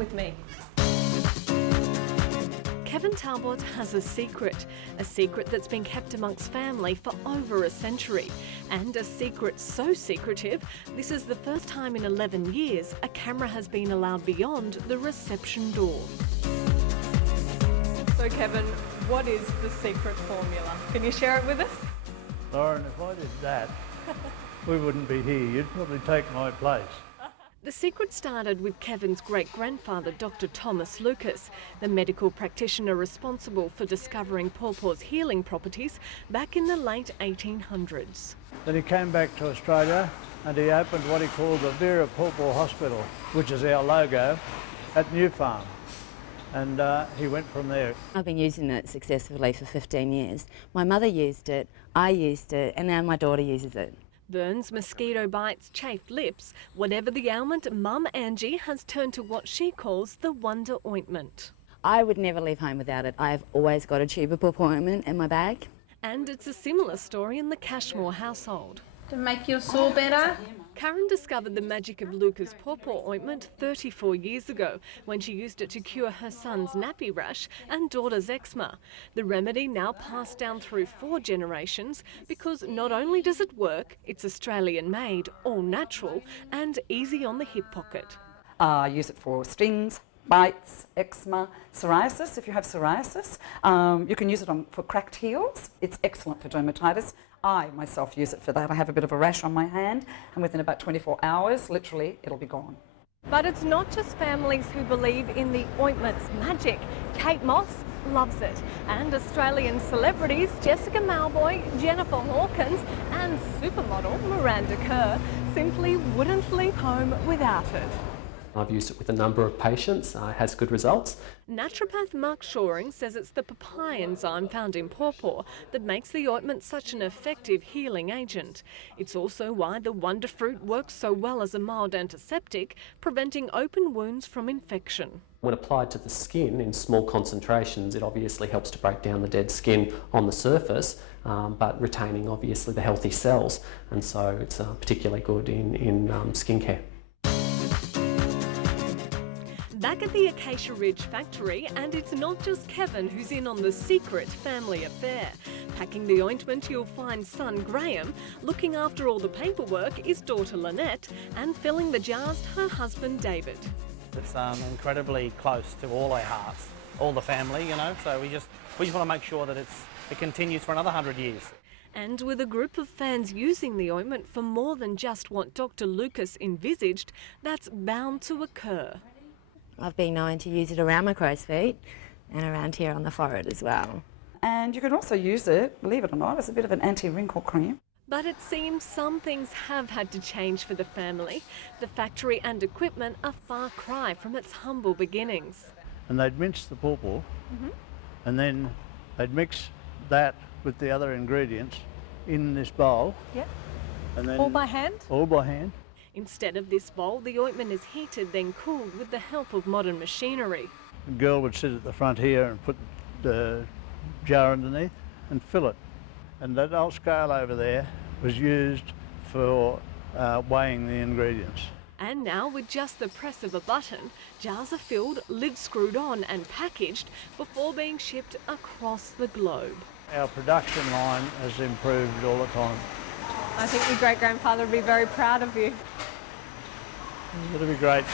with me. Kevin Talbot has a secret that's been kept amongst family for over a century. And a secret so secretive, this is the first time in 11 years a camera has been allowed beyond the reception door. So Kevin, what is the secret formula? Can you share it with us? Lauren, if I did that, we wouldn't be here. You'd probably take my place. The secret started with Kevin's great-grandfather, Dr. Thomas Lucas, the medical practitioner responsible for discovering pawpaw's healing properties back in the late 1800s. Then he came back to Australia and he opened what he called the Vera Pawpaw Hospital, which is our logo, at New Farm. And he went from there. I've been using it successfully for 15 years. My mother used it, I used it, and now my daughter uses it. Burns, mosquito bites, chafed lips, whatever the ailment, Mum Angie has turned to what she calls the Wonder Ointment. I would never leave home without it. I've always got a tube of pawpaw ointment in my bag. And it's a similar story in the Cashmore household. To make your sore better? Karen discovered the magic of Lucas pawpaw ointment 34 years ago when she used it to cure her son's nappy rash and daughter's eczema. The remedy now passed down through 4 generations because not only does it work, it's Australian made, all natural and easy on the hip pocket. I use it for stings, bites, eczema, psoriasis. If you have psoriasis, you can use it for cracked heels. It's excellent for dermatitis. I myself use it for that. I have a bit of a rash on my hand and within about 24 hours, literally, it'll be gone. But it's not just families who believe in the ointment's magic. Kate Moss loves it. And Australian celebrities Jessica Mauboy, Jennifer Hawkins and supermodel Miranda Kerr simply wouldn't leave home without it. I've used it with a number of patients, it has good results. Naturopath Mark Shoring says it's the papaw enzyme found in pawpaw that makes the ointment such an effective healing agent. It's also why the wonder fruit works so well as a mild antiseptic, preventing open wounds from infection. When applied to the skin in small concentrations, it obviously helps to break down the dead skin on the surface, but retaining obviously the healthy cells, and so it's particularly good in skincare. Back at the Acacia Ridge factory, and it's not just Kevin who's in on the secret family affair. Packing the ointment, you'll find son Graham. Looking after all the paperwork is daughter Lynette, and filling the jars, her husband David. It's incredibly close to all our hearts, all the family, you know, so we just want to make sure that it continues for another 100 years. And with a group of fans using the ointment for more than just what Dr. Lucas envisaged, that's bound to occur. I've been known to use it around my crow's feet and around here on the forehead as well. And you can also use it, believe it or not, as a bit of an anti-wrinkle cream. But it seems some things have had to change for the family. The factory and equipment are far cry from its humble beginnings. And they'd mince the pawpaw, and then they'd mix that with the other ingredients in this bowl. Yep. And then All by hand? All by hand. Instead of this bowl, the ointment is heated, then cooled with the help of modern machinery. The girl would sit at the front here and put the jar underneath and fill it. And that old scale over there was used for weighing the ingredients. And now, with just the press of a button, jars are filled, lids screwed on and packaged before being shipped across the globe. Our production line has improved all the time. I think your great-grandfather would be very proud of you. It'll be great.